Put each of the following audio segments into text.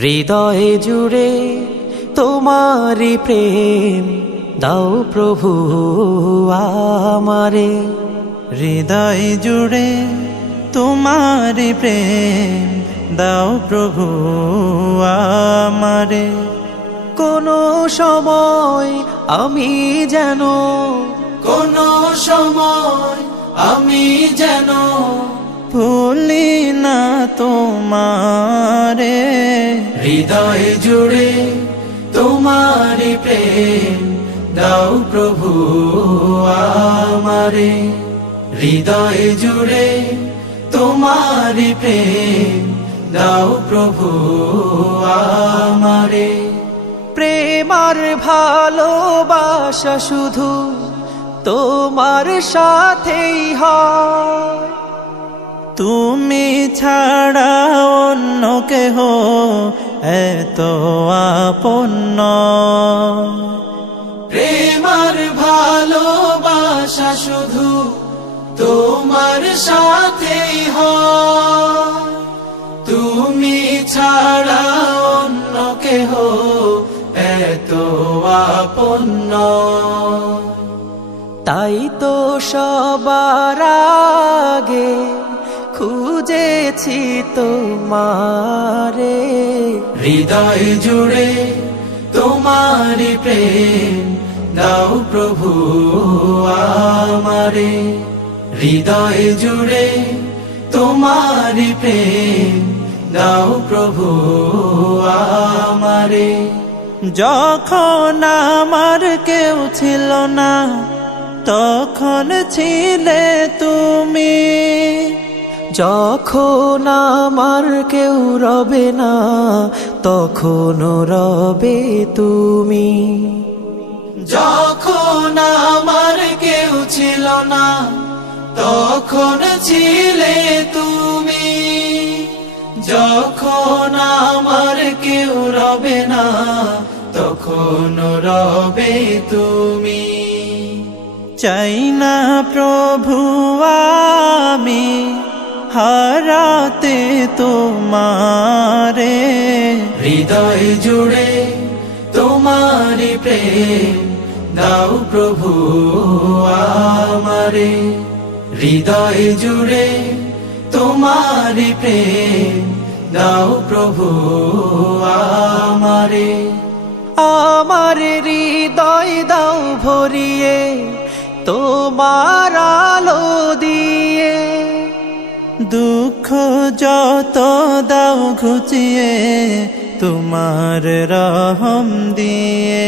হৃদয়ে জুড়ে তোমারি প্রেম দাও প্রভু আমারে। হৃদয় জুড়ে তোমারি প্রেম দাও প্রভু আমারে। কোনো সময় আমি যেন ভুলি না তোমারে। হৃদয় জুড়ে তোমারি প্রেম দাও প্রভু আমারে। হৃদয় জুড়ে তোমারি প্রেম দাও প্রভু আমারে। প্রেম আর ভালোবাসা শুধু তোমার সাথেই হয়, তুমি ছাড়া অন্য কেহ এত আপন নয়। প্রেম আর ভালোবাসা শুধু তোমার সাথেই হয়, তুমি ছাড়া অন্য কেহ এত আপন নয়। তাই তো সবার আগে খুঁজেছি তোমারে। হৃদয় জুড়ে তোমারি প্রেম দাও প্রভু আমারে। হৃদয় জুড়ে তোমারি প্রেম দাও প্রভু আমারে। যখন আমার কেউ ছিল না তখন ছিলে তুমি, যখন আমার কেউ রবে না তখন রবে তুমি। যখন আমার কেউ ছিল না তখন ছিলে তুমি, যখন আমার কেউ রবে না তখন রবে তুমি। চাই না প্রভু আমি হারাতে তোমারে। হৃদয় জুড়ে তোমারি প্রেম দাও প্রভু আমারে। হৃদয় জুড়ে তোমারি প্রেম দাও প্রভু আমারে। আমার হৃদয় দাও ভরিয়ে তোমার আলো দিয়ে, দুঃখ যত দাও ঘুচিয়ে তোমার রহম দিয়ে।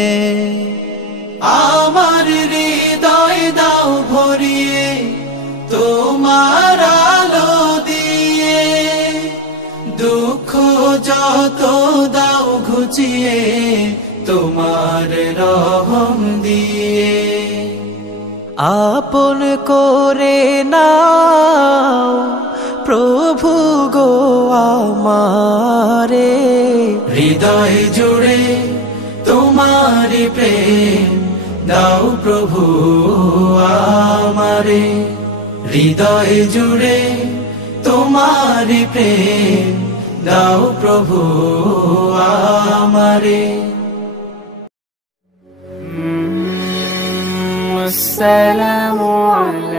আমার হৃদয় দাও ভরিয়ে তোমার আলো দিয়ে, দুঃখ যত দাও ঘুচিয়ে তোমার রহম দিয়ে। আপন করে নাও প্রভু গো আমারে। হৃদয় জুড়ে তোমারি প্রেম দাও প্রভু আমারে। হৃদয় জুড়ে তোমারি প্রেম দাও প্রভু আমারে। السلام عليكم